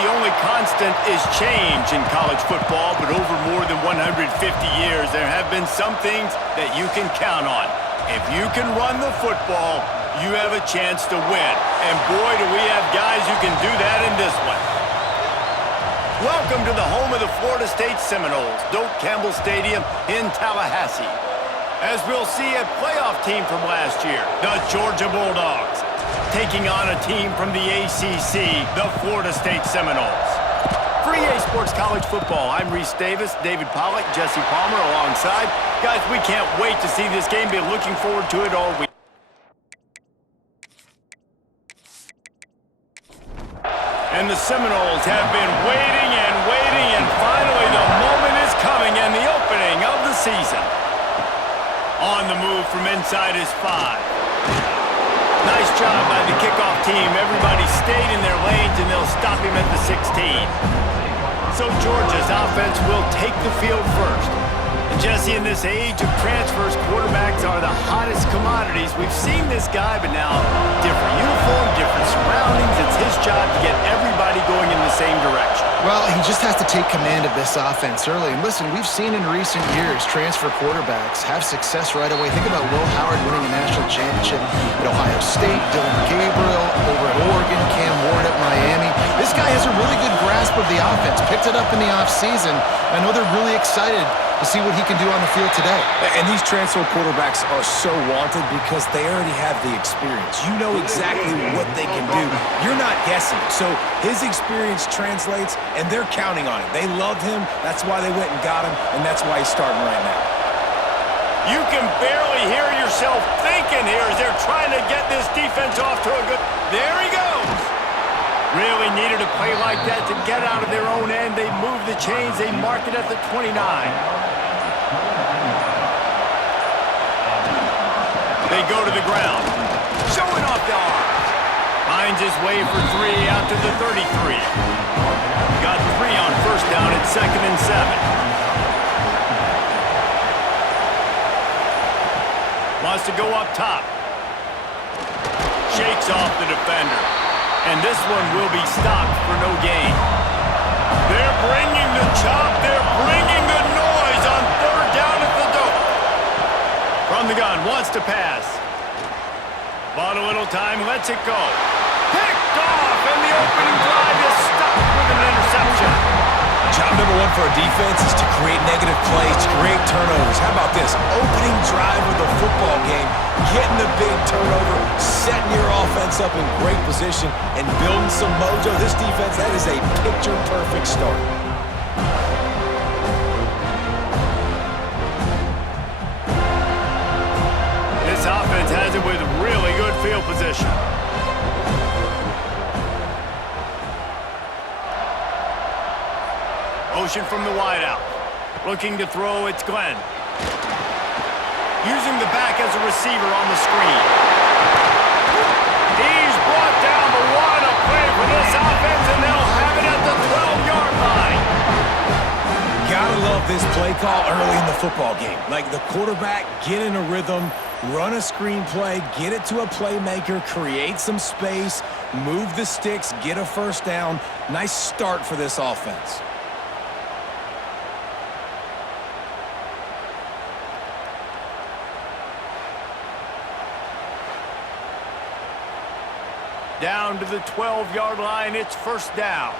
the only constant is change in college football, but over more than 150 years, there have been some things that you can count on. If you can run the football, you have a chance to win. And boy, do we have guys who can do that in this one. Welcome to the home of the Florida State Seminoles, Doak Campbell Stadium in Tallahassee. As we'll see a playoff team from last year, the Georgia Bulldogs, taking on a team from the ACC, the Florida State Seminoles. For EA Sports College Football, I'm Reese Davis, David Pollack, Jesse Palmer alongside. Guys, we can't wait to see this game. Be looking forward to it all week. And the Seminoles have been waiting, and finally the moment is coming and the opening of the season. On the move from inside his 5. Nice job by the kickoff team. Everybody stayed in their lanes, and they'll stop him at the 16. So Georgia's offense will take the field first. And Jesse, in this age of transfers, quarterbacks are the hottest commodities. We've seen this guy, but now different uniform, different surroundings. It's his job to get everybody going in the same direction. Well, he just has to take command of this offense early. And listen, we've seen in recent years transfer quarterbacks have success right away. Think about Will Howard winning a national championship at Ohio State, Dylan Gabriel over at Oregon, Cam Ward at Miami. This guy has a really good grasp of the offense, picked it up in the offseason. I know they're really excited to see what he can do on the field today. And these transfer quarterbacks are so wanted because they already have the experience. You know exactly what they can do. You're not guessing. So his experience translates, and they're counting on it. They loved him. That's why they went and got him, and that's why he's starting right now. You can barely hear yourself thinking here as they're trying to get this defense off to a good... There he goes! Really needed a play like that to get out of their own end. They moved the chains. They marked it at the 29. They go to the ground. Showing off the arms. Finds his way for 3 out to the 33. Got 3 on first down at 2nd and 7. Wants to go up top. Shakes off the defender. And this one will be stopped for no gain. They're bringing the chop. They're bringing the noise on 3rd down at the Doak. From the gun, wants to pass. Bought a little time, lets it go. Picked off, and the opening drive is stopped with an interception. Job number 1 for a defense is to create negative plays, to create turnovers. How about this? Opening drive of the football game, getting the big turnover, setting your offense up in great position, and building some mojo. This defense, that is a picture-perfect start. This offense has it with really good field position. Motion from the wideout. Looking to throw, it's Glenn. Using the back as a receiver on the screen. He's brought down, but what a play for this offense, and they'll have it at the 12-yard line. Gotta love this play call early in the football game. Like the quarterback, get in a rhythm, run a screen play, get it to a playmaker, create some space, move the sticks, get a first down. Nice start for this offense. Down to the 12-yard line, it's first down.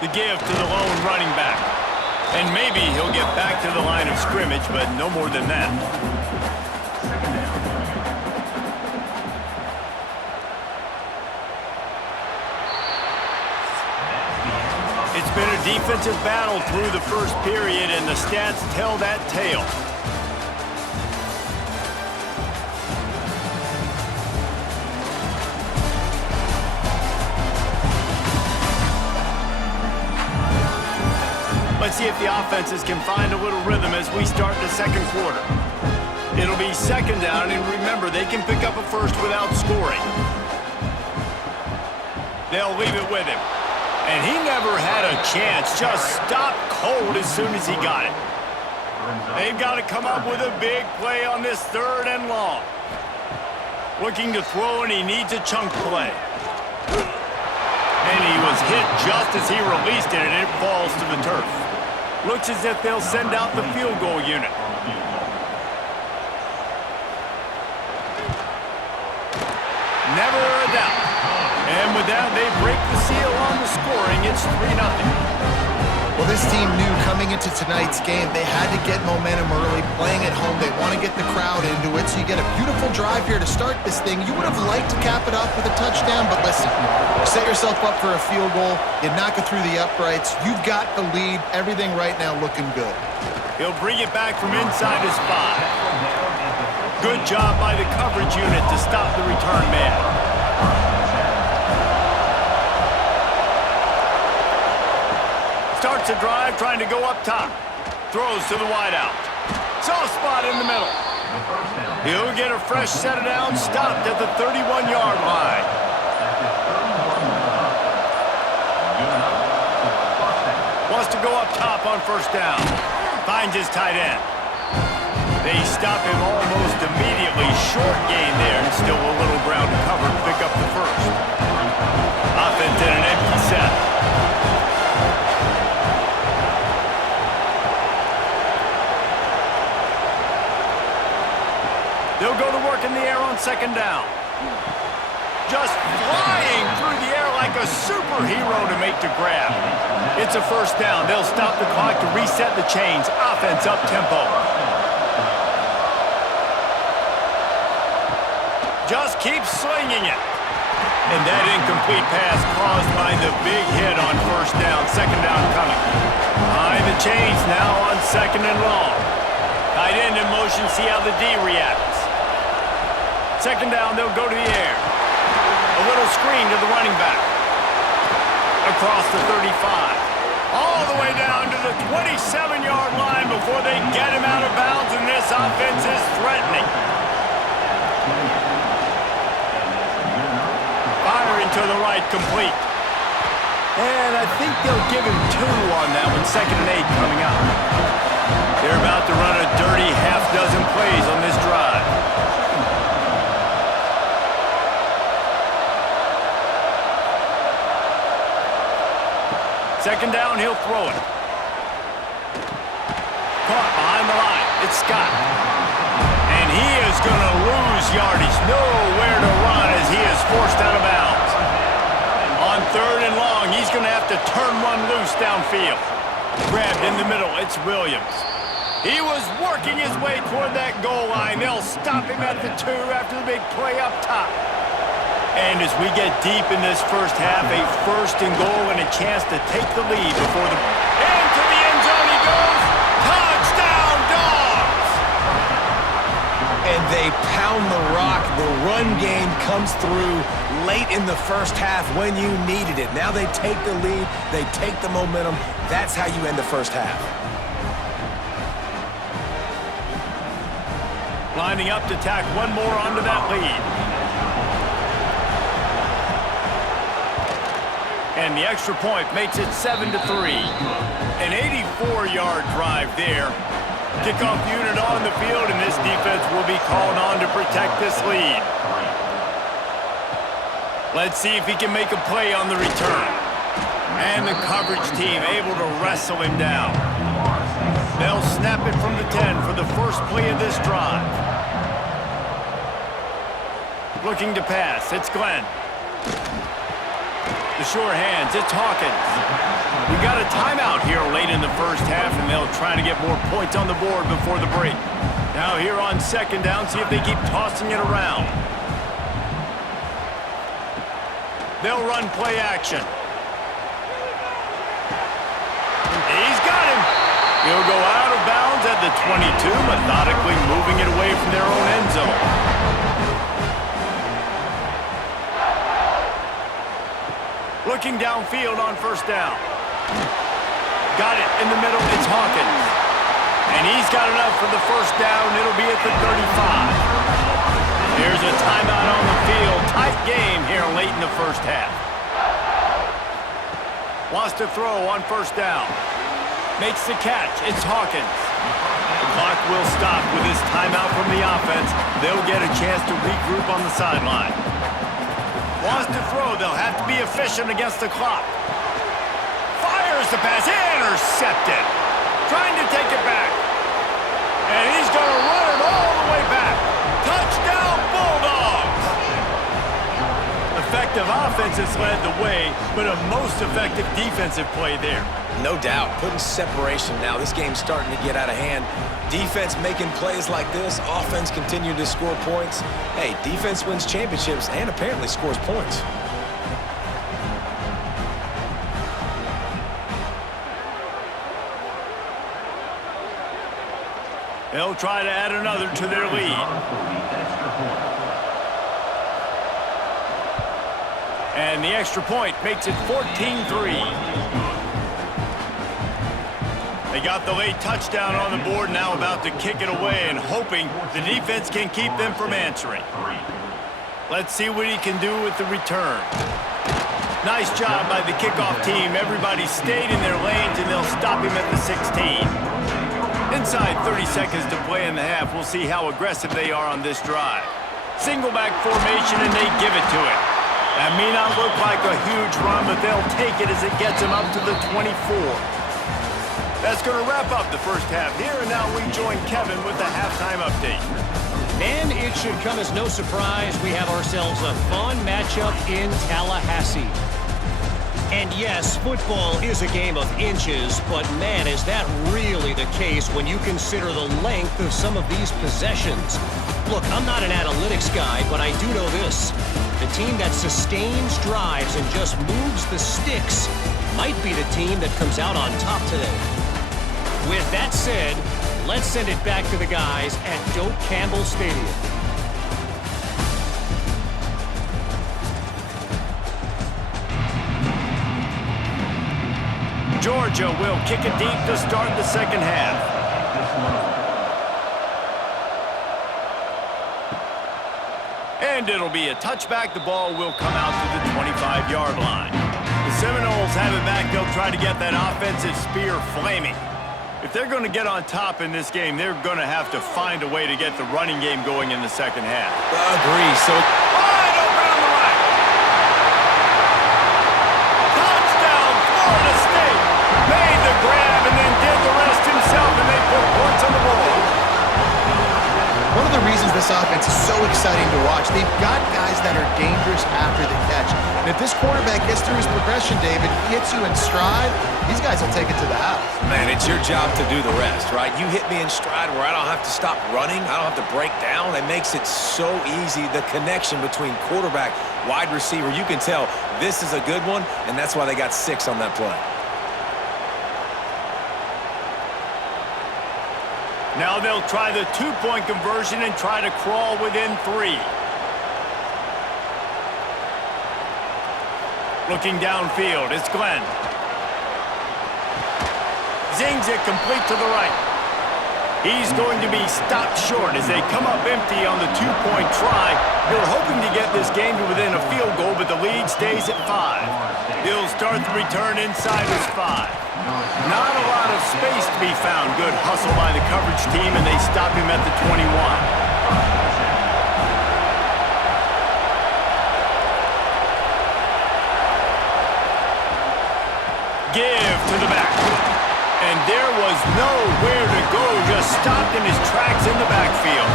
The give to the lone running back. And maybe he'll get back to the line of scrimmage, but no more than that. It's been a defensive battle through the first period, and the stats tell that tale. Let's see if the offenses can find a little rhythm as we start the second quarter. It'll be 2nd down, and remember, they can pick up a first without scoring. They'll leave it with him. And he never had a chance, just stopped cold as soon as he got it. They've got to come up with a big play on this 3rd and long. Looking to throw, and he needs a chunk play. And he was hit just as he released it, and it falls to the turf. Looks as if they'll send out the field goal unit. Never a doubt. And with that, they break the seal on the scoring. It's 3-0. Well, this team knew coming into tonight's game they had to get momentum early, playing at home. They want to get the crowd into it, so you get a beautiful drive here to start this thing. You would have liked to cap it off with a touchdown, but listen, set yourself up for a field goal. You knock it through the uprights. You've got the lead. Everything right now looking good. He'll bring it back from inside his 5. Good job by the coverage unit to stop the return man. Starts a drive trying to go up top. Throws to the wideout. Soft spot in the middle. He'll get a fresh set of downs, stopped at the 31-yard line. Wants to go up top on first down. Finds his tight end. They stop him almost immediately. Short gain there, and still a little ground to cover to pick up the first. Offense in an empty set. They'll go to work in the air on second down. Just flying through the air like a superhero to make the grab. It's a first down. They'll stop the clock to reset the chains. Offense up tempo. Just keep slinging it. And that incomplete pass caused by the big hit on first down. Second down coming. Behind the chains now on second and long. Tight end in motion, see how the D reacts. Second down, they'll go to the air. A little screen to the running back. Across the 35. All the way down to the 27-yard line before they get him out of bounds, and this offense is threatening. Firing to the right, complete. And I think they'll give him 2 on that one, 2nd and 8 coming up. They're about to run a dirty half-dozen plays on this drive. Second down, he'll throw it. Caught behind the line. It's Scott. And he is going to lose yardage. Nowhere to run as he is forced out of bounds. On third and long, he's going to have to turn one loose downfield. Grabbed in the middle. It's Williams. He was working his way toward that goal line. They'll stop him at the 2 after the big play up top. And as we get deep in this first half, a first and goal and a chance to take the lead before the... Into the end zone he goes! Touchdown, Dogs! And they pound the rock. The run game comes through late in the first half when you needed it. Now they take the lead. They take the momentum. That's how you end the first half. Lining up to tack one more onto that lead. And the extra point makes it 7-3. An 84-yard drive there. Kickoff unit on the field, and this defense will be called on to protect this lead. Let's see if he can make a play on the return. And the coverage team able to wrestle him down. They'll snap it from the 10 for the first play of this drive. Looking to pass, it's Glenn. The sure hands, it's Hawkins. We got a timeout here late in the first half, and they'll try to get more points on the board before the break. Now here on second down, see if they keep tossing it around. They'll run play action. He's got him. He'll go out of bounds at the 22, methodically moving it away from their own end zone. Looking downfield on first down. Got it in the middle, it's Hawkins. And he's got enough for the first down. It'll be at the 35. There's a timeout on the field. Tight game here late in the first half. Wants to throw on first down. Makes the catch. It's Hawkins. Clock will stop with this timeout from the offense. They'll get a chance to regroup on the sideline. Wants to throw. They'll have to be efficient against the clock. Fires the pass. Intercepted. Trying to take it back. And he's going to run it all the way back. Touchdown, Bulldogs! Effective offense has led the way, but a most effective defensive play there. No doubt. Putting separation now. This game's starting to get out of hand. Defense making plays like this. Offense continuing to score points. Hey, defense wins championships and apparently scores points. They'll try to add another to their lead. And the extra point makes it 14-3. They got the late touchdown on the board, now about to kick it away and hoping the defense can keep them from answering. Let's see what he can do with the return. Nice job by the kickoff team. Everybody stayed in their lanes, and they'll stop him at the 16. Inside 30 seconds to play in the half. We'll see how aggressive they are on this drive. Single back formation, and they give it to him. That may not look like a huge run, but they'll take it as it gets them up to the 24. That's going to wrap up the first half here, and now we join Kevin with the halftime update. And it should come as no surprise, we have ourselves a fun matchup in Tallahassee. And yes, football is a game of inches, but man, is that really the case when you consider the length of some of these possessions. Look, I'm not an analytics guy, but I do know this. The team that sustains drives and just moves the sticks might be the team that comes out on top today. With that said, let's send it back to the guys at Doak Campbell Stadium. Georgia will kick it deep to start the second half. And it'll be a touchback. The ball will come out to the 25-yard line. The Seminoles have it back. They'll try to get that offensive spear flaming. If they're going to get on top in this game, they're going to have to find a way to get the running game going in the second half. Agree. So wide open on the right. Touchdown, Florida State. Made the grab and then did the rest himself, and they put points on the board. One of the reasons this offense is so exciting to watch, they've got guys that are dangerous after the catch. And if this quarterback gets through his progression, David, hits you in stride, these guys will take it to the house. man, it's your job to do the rest, right? You hit me in stride where I don't have to stop running. I don't have to break down. It makes it so easy. The connection between quarterback, wide receiver, you can tell this is a good one, and that's why they got 6 on that play. Now they'll try the two-point conversion and try to crawl within 3. Looking downfield, it's Glenn. Zings it complete to the right. He's going to be stopped short as they come up empty on the two-point try. They were hoping to get this game to within a field goal, but the lead stays at 5. He'll start the return inside his 5. Not a lot of space to be found. Good hustle by the coverage team, and they stop him at the 21. Give to the back. And there was nowhere to go, just stopped in his tracks in the backfield.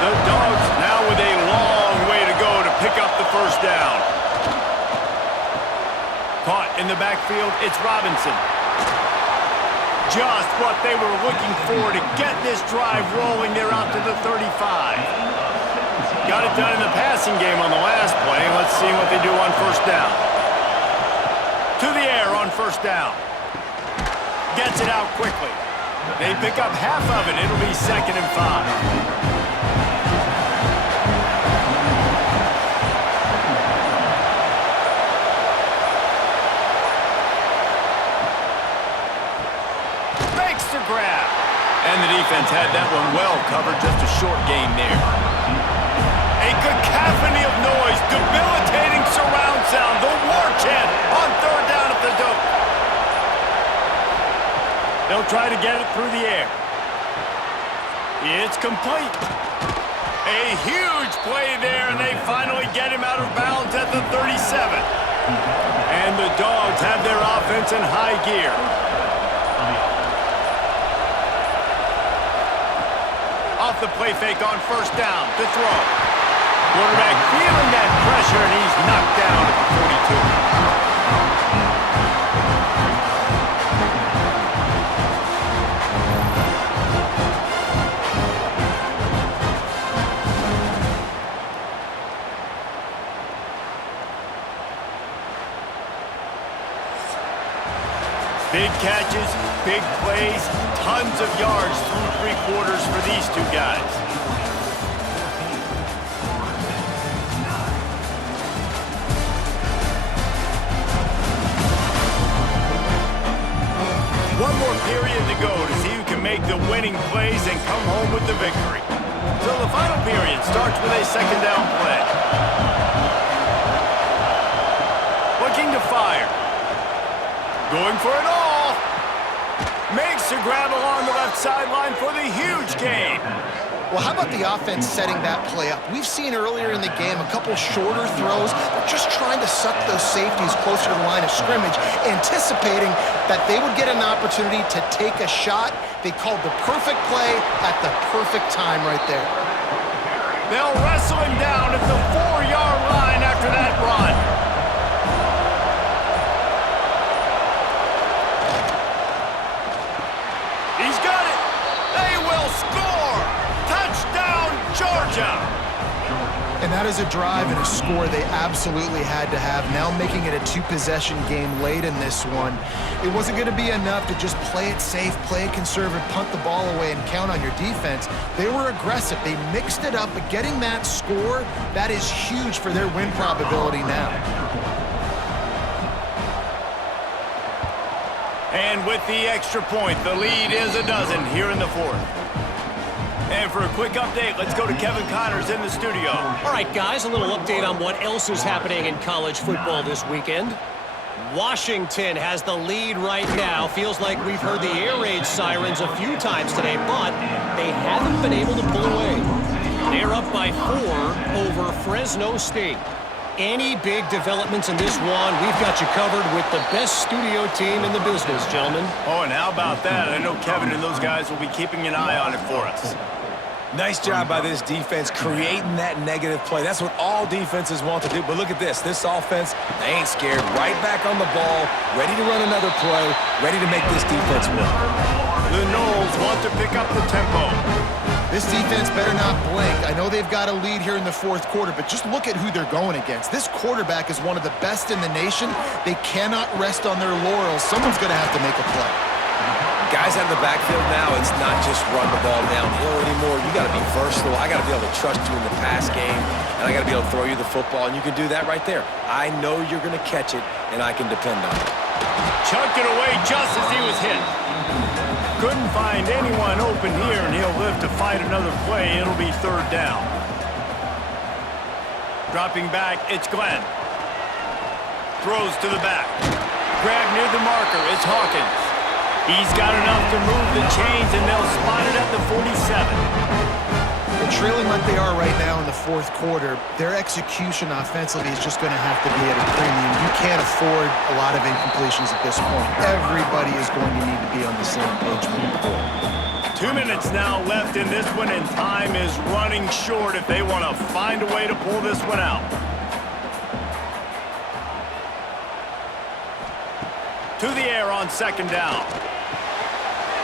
The Dogs now with a long way to go to pick up the first down. Caught in the backfield, it's Robinson. Just what they were looking for to get this drive rolling. They're out to the 35. Got it done in the passing game on the last play. Let's see what they do on first down. To the air on first down. Gets it out quickly. They pick up half of it. It'll be 2nd and 5. Grab. And the defense had that one well covered. Just a short game there. A cacophony of noise, debilitating surround sound, the war chant on 3rd down at the Doak. They'll try to get it through the air. It's complete. A huge play there, and they finally get him out of bounds at the 37. And the Dogs have their offense in high gear. Off the play fake on first down to throw. Quarterback feeling that pressure, and he's knocked down at the 42. Big catches, big plays, tons of yards through three quarters for these two guys. One more period to go to see who can make the winning plays and come home with the victory. So the final period starts with a second down play. Looking to fire. Going for it all. Makes a grab along the left sideline for the huge gain. Well, how about the offense setting that play up? We've seen earlier in the game a couple shorter throws. They're just trying to suck those safeties closer to the line of scrimmage, anticipating that they would get an opportunity to take a shot. They called the perfect play at the perfect time right there. They'll wrestle him down at the 4-yard line after that run. He's got it. They will score. Touchdown, Georgia. And that is a drive and a score they absolutely had to have. Now making it a two-possession game late in this one. It wasn't going to be enough to just play it safe, play it conservative, punt the ball away, and count on your defense. They were aggressive. They mixed it up, but getting that score, that is huge for their win probability now. And with the extra point, the lead is a dozen here in the fourth. And for a quick update, let's go to Kevin Connors in the studio. All right, guys, a little update on what else is happening in college football this weekend. Washington has the lead right now. Feels like we've heard the air raid sirens a few times today, but they haven't been able to pull away. They're up by 4 over Fresno State. Any big developments in this one, we've got you covered with the best studio team in the business, gentlemen. Oh, and how about that? I know Kevin and those guys will be keeping an eye on it for us. Nice job by this defense creating that negative play. That's what all defenses want to do. But look at this. This offense, they ain't scared. Right back on the ball, ready to run another play, ready to make this defense win. The Noles want to pick up the tempo. This defense better not blink. I know they've got a lead here in the fourth quarter, but just look at who they're going against. This quarterback is one of the best in the nation. They cannot rest on their laurels. Someone's going to have to make a play. Guys out of the backfield now, it's not just run the ball downhill anymore. You got to be versatile. I got to be able to trust you in the pass game, and I got to be able to throw you the football, and you can do that right there. I know you're going to catch it, and I can depend on it. Chucked it away just as he was hit. Couldn't find anyone open here, and he'll live to fight another play. It'll be third down. Dropping back, it's Glenn. Throws to the back. Grab near the marker, it's Hawkins. He's got enough to move the chains, and they'll spot it at the 47. And trailing like they are right now in the fourth quarter, their execution offensively is just going to have to be at a premium. You can't afford a lot of incompletions at this point. Everybody is going to need to be on the same page moving forward. 2 minutes now left in this one, and time is running short if they want to find a way to pull this one out. To the air on second down.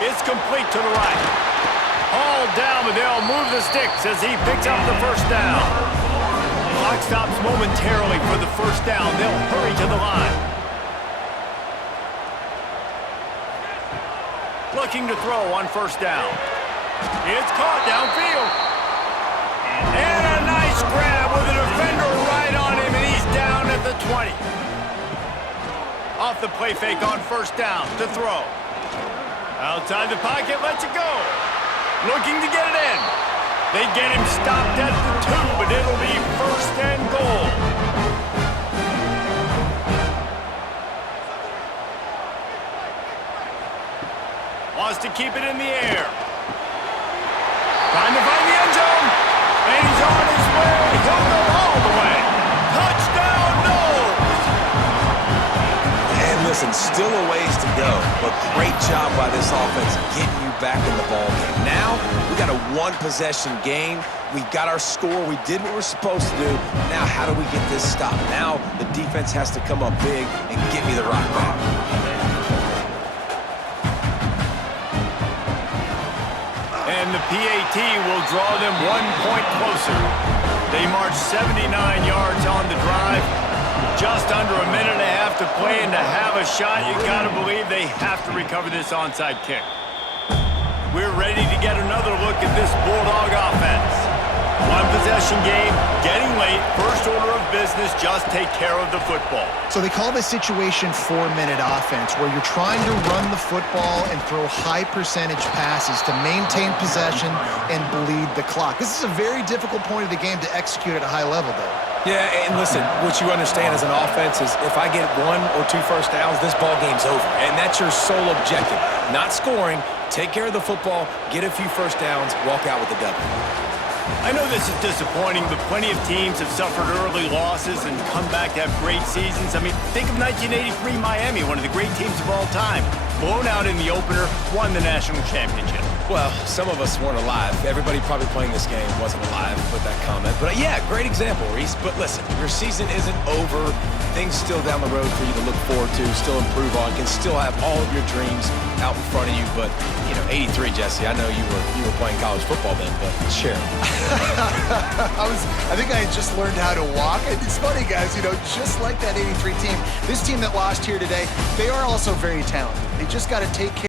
It's complete to the right. All down, but they'll move the sticks as he picks up the first down. Clock stops momentarily for the first down. They'll hurry to the line. Looking to throw on first down. It's caught downfield. And a nice grab with a defender right on him, and he's down at the 20. Off the play fake on first down to throw. Outside the pocket, lets it go. Looking to get it in. They get him stopped at the 2, but it'll be first and goal. Wants to keep it in the air. and still a ways to go, but great job by this offense getting you back in the ball game. Now, we got a one-possession game. We got our score. We did what we're supposed to do. Now, how do we get this stopped? Now, the defense has to come up big and get me the rock back. And the PAT will draw them 1 point closer. They march 79 yards on the drive. Just under a minute and a half to play, and to have a shot, you got to believe they have to recover this onside kick. We're ready to get another look at this Bulldog offense. One possession game, getting late, first order of business, just take care of the football. So they call this situation 4-minute offense, where you're trying to run the football and throw high percentage passes to maintain possession and bleed the clock. This is a very difficult point of the game to execute at a high level, though. Yeah, and listen, what you understand as an offense is if I get 1 or 2 first downs, this ball game's over. And that's your sole objective. Not scoring, take care of the football, get a few first downs, walk out with a W. I know this is disappointing, but plenty of teams have suffered early losses and come back to have great seasons. I mean, think of 1983 Miami, one of the great teams of all time. Blown out in the opener, won the national championship. Well, some of us weren't alive. Everybody probably playing this game wasn't alive with that comment. But yeah, great example, Reese. But listen, your season isn't over. Things still down the road for you to look forward to, still improve on, can still have all of your dreams out in front of you. But, you know, 83, Jesse, I know you were playing college football then, but share. I think I had just learned how to walk. And it's funny, guys, you know, just like that 83 team, this team that lost here today, they are also very talented. They just got to take care